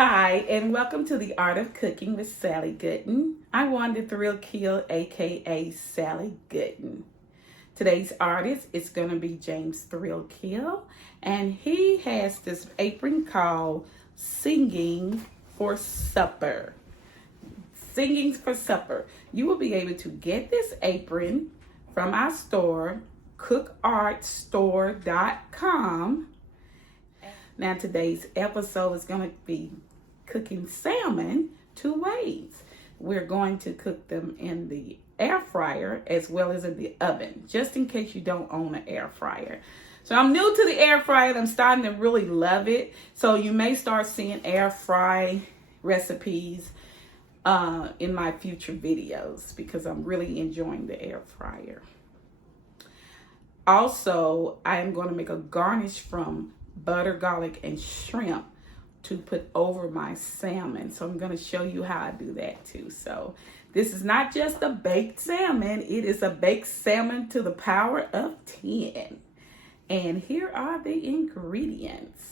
Hi, and welcome to the Art of Cooking with Sally Gooden. I'm Wanda Threalkill, aka Sally Gooden. Today's artist is going to be James Threalkill, and he has this apron called Singing for Supper. Singing for Supper. You will be able to get this apron from our store, cookartstore.com. Now today's episode is going to be cooking salmon two ways. We're going to cook them in the air fryer as well as in the oven, just in case you don't own an air fryer. So I'm new to the air fryer and I'm starting to really love it. So you may start seeing air fry recipes in my future videos because I'm really enjoying the air fryer. Also, I am going to make a garnish from butter, garlic, and shrimp to put over my salmon. So I'm going to show you how I do that too. So this is not just a baked salmon. It is a baked salmon to the power of 10. And here are the ingredients.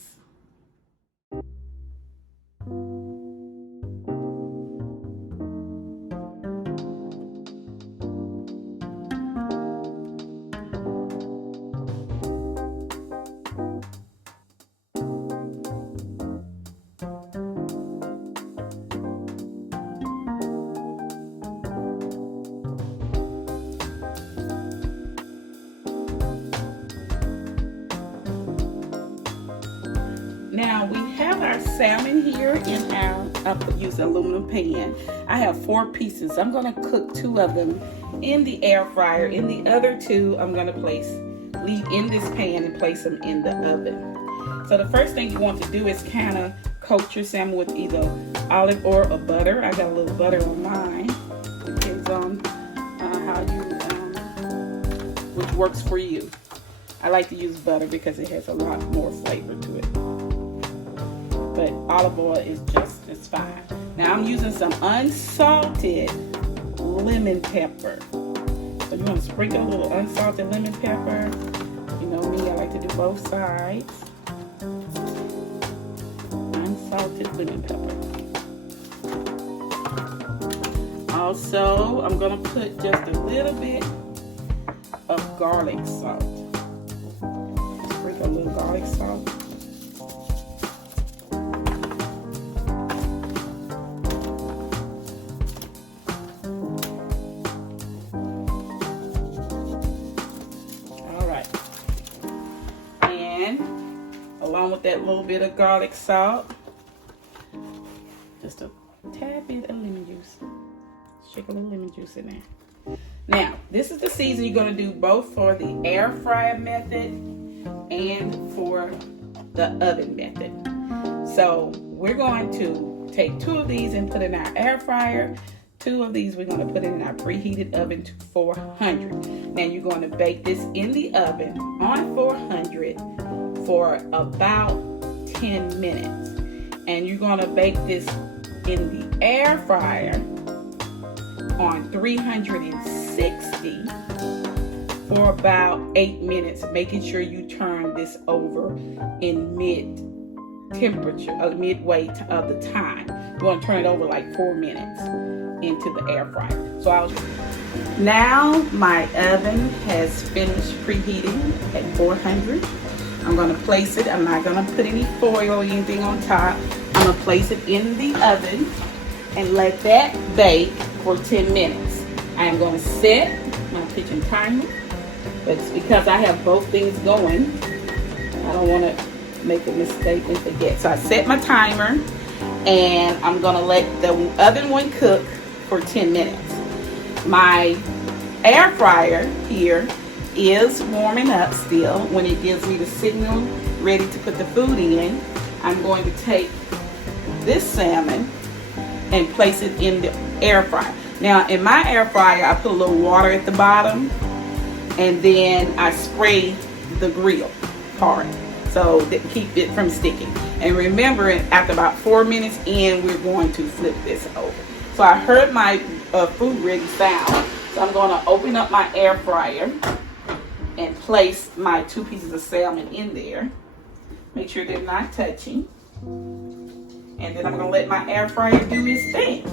Now we have our salmon here in our, I'll use an aluminum pan. I have 4 pieces. I'm going to cook 2 of them in the air fryer. In the other 2, I'm going to leave in this pan and place them in the oven. So the first thing you want to do is kind of coat your salmon with either olive oil or butter. I got a little butter on mine. Depends on how you, which works for you. I like to use butter because it has a lot more flavor to it. But olive oil is just as fine. Now I'm using some unsalted lemon pepper. So you want to sprinkle a little unsalted lemon pepper. You know me, I like to do both sides. Unsalted lemon pepper. Also, I'm going to put just a little bit of garlic salt. Sprinkle a little garlic salt. Along with that little bit of garlic salt, just a tad bit of lemon juice. Shake a little lemon juice in there. Now, this is the season you're going to do both for the air fryer method and for the oven method. So we're going to take 2 of these and put in our air fryer. 2 of these we're going to put in our preheated oven to 400. Now you're going to bake this in the oven on 400 for about 10 minutes. And you're going to bake this in the air fryer on 360 for about 8 minutes, making sure you turn this over in midway of the time. You want to turn it over like 4 minutes into the air fryer. So now my oven has finished preheating at 400. I'm going to place it. I'm not going to put any foil or anything on top. I'm going to place it in the oven and let that bake for 10 minutes. I am going to set my kitchen timer, but it's because I have both things going. I don't want to make a mistake and forget. So I set my timer and I'm going to let the other one cook for 10 minutes. My air fryer here is warming up still. When it gives me the signal ready to put the food in, I'm going to take this salmon and place it in the air fryer. Now in my air fryer, I put a little water at the bottom and then I spray the grill part so that keep it from sticking. And remember, after about 4 minutes in, we're going to flip this over. So I heard my food ready sound. So I'm going to open up my air fryer and place my 2 pieces of salmon in there. Make sure they're not touching. And then I'm gonna let my air fryer do its thing.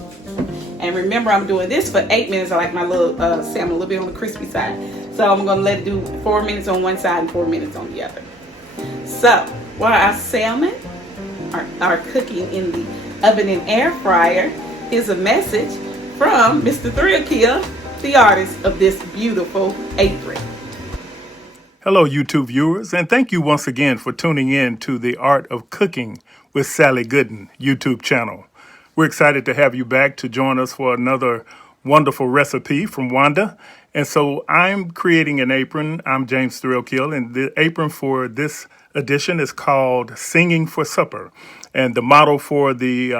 And remember, I'm doing this for 8 minutes. I like my little salmon a little bit on the crispy side. So I'm gonna let it do 4 minutes on one side and 4 minutes on the other. So while our salmon are cooking in the oven and air fryer, here's a message from Mr. Threalkill, the artist of this beautiful apron. Hello, YouTube viewers, and thank you once again for tuning in to the Art of Cooking with Sally Gooden YouTube channel. We're excited to have you back to join us for another wonderful recipe from Wanda. And so I'm creating an apron. I'm James Threalkill, and the apron for this edition is called Singing for Supper. And the model for the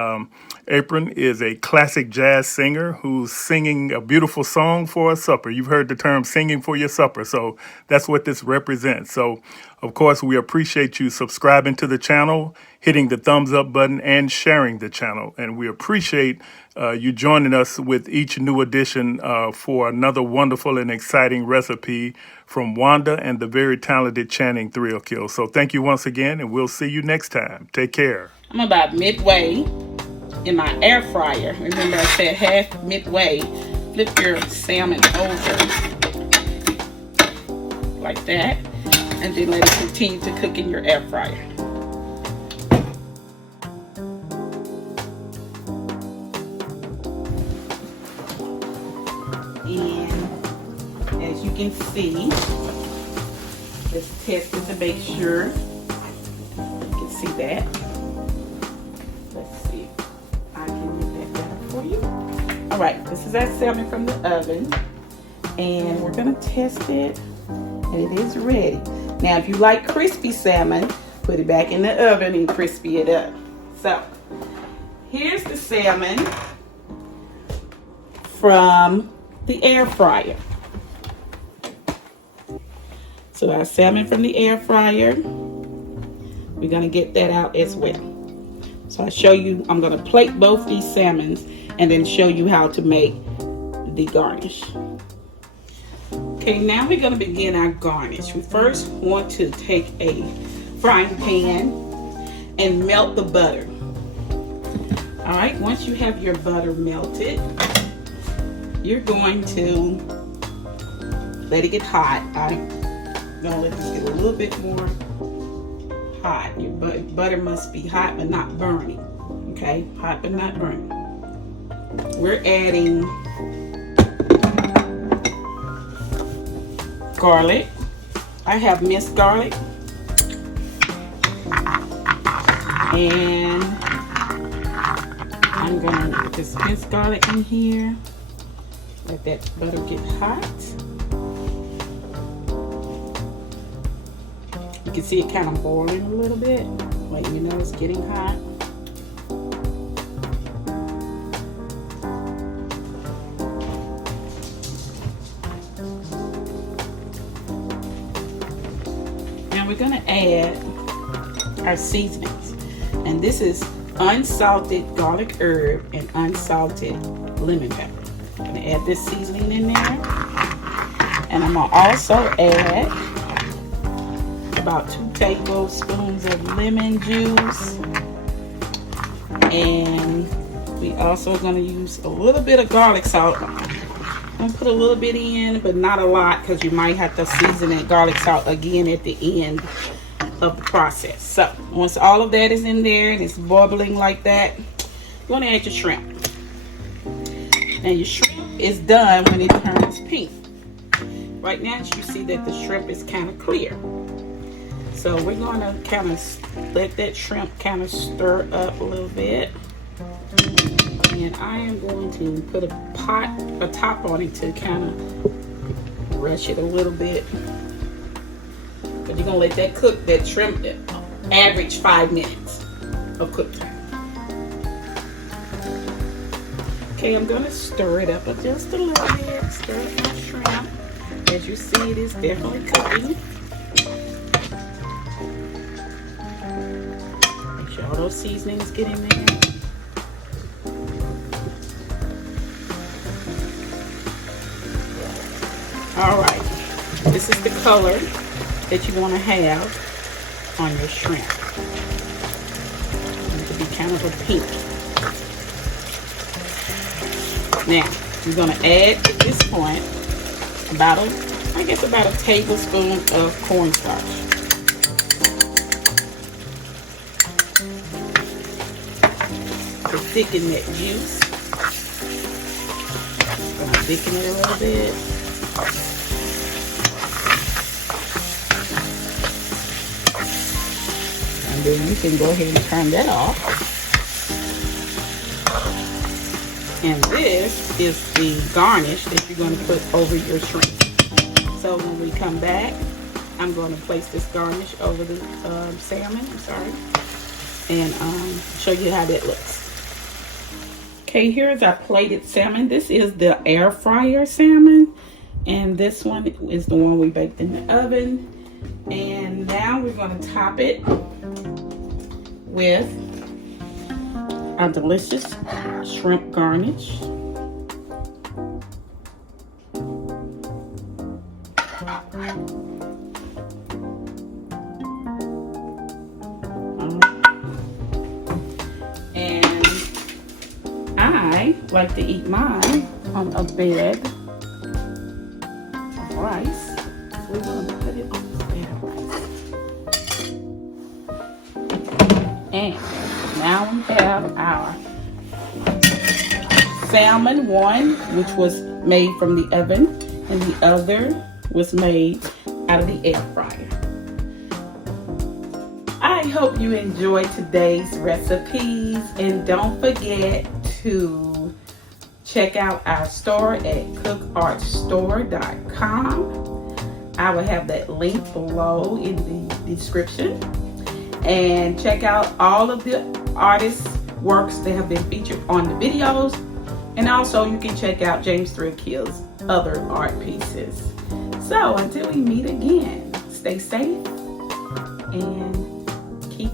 apron is a classic jazz singer who's singing a beautiful song for a supper. You've heard the term singing for your supper, so that's what this represents. So, of course, we appreciate you subscribing to the channel, hitting the thumbs up button, and sharing the channel. And we appreciate you joining us with each new edition for another wonderful and exciting recipe from Wanda and the very talented Channing Threalkill. So thank you once again, and we'll see you next time. Take care. I'm about midway in my air fryer. Remember, I said half midway. Flip your salmon over like that, and then let it continue to cook in your air fryer. And as you can see, just test it to make sure. You can see that. Let's see if I can get that better for you. All right, this is our salmon from the oven, and we're gonna test it, and it is ready. Now, if you like crispy salmon, put it back in the oven and crispy it up. So, here's the salmon from the air fryer. So our salmon from the air fryer, we're gonna get that out as well. So I'll show you, I'm gonna plate both these salmons and then show you how to make the garnish. Okay, now we're gonna begin our garnish. We first want to take a frying pan and melt the butter. All right, once you have your butter melted, you're going to let it get hot. I'm gonna let this get a little bit more hot. Your butter must be hot but not burning. Okay, hot but not burning. We're adding garlic. I have minced garlic, and I'm gonna put this minced garlic in here. Let that butter get hot. You can see it kind of boiling a little bit. Like, you know, it's getting hot. Now we're gonna add our seasonings. And this is unsalted garlic herb and unsalted lemon pepper. I'm gonna add this seasoning in there, and I'm gonna also add about 2 tablespoons of lemon juice, and we also gonna use a little bit of garlic salt. I'm gonna put a little bit in, but not a lot, because you might have to season that garlic salt again at the end of the process. So once all of that is in there and it's bubbling like that, you're gonna add your shrimp. And your shrimp is done when it turns pink. Right now you see that the shrimp is kind of clear. So we're going to kind of let that shrimp kind of stir up a little bit. And I am going to put a top on it to kind of rush it a little bit. But you're going to let that cook, that shrimp, average 5 minutes of cook time. Okay, I'm going to stir it up just a little bit. Stir up my shrimp. As you see, it is definitely cooking. Make sure all those seasonings get in there. All right, this is the color that you want to have on your shrimp. You have to be kind of a pink. Now, we're going to add at this point about a tablespoon of cornstarch. To thicken that juice. I'm gonna thicken it a little bit. And then you can go ahead and turn that off. And this is the garnish that you're going to put over your shrimp. So when we come back, I'm going to place this garnish over the salmon, and show you how that looks. Okay, here's our plated salmon. This is the air fryer salmon, and this one is the one we baked in the oven. And now we're going to top it with our delicious shrimp garnish. And I like to eat mine on a bed of rice. We're going to put it on this bed of rice. And now we have our salmon, one which was made from the oven, and the other was made out of the air fryer. I hope you enjoyed today's recipes, and don't forget to check out our store at cookartstore.com. I will have that link below in the description. And check out all of the artists' works that have been featured on the videos. And also you can check out James Threalkill's other art pieces. So until we meet again, stay safe and keep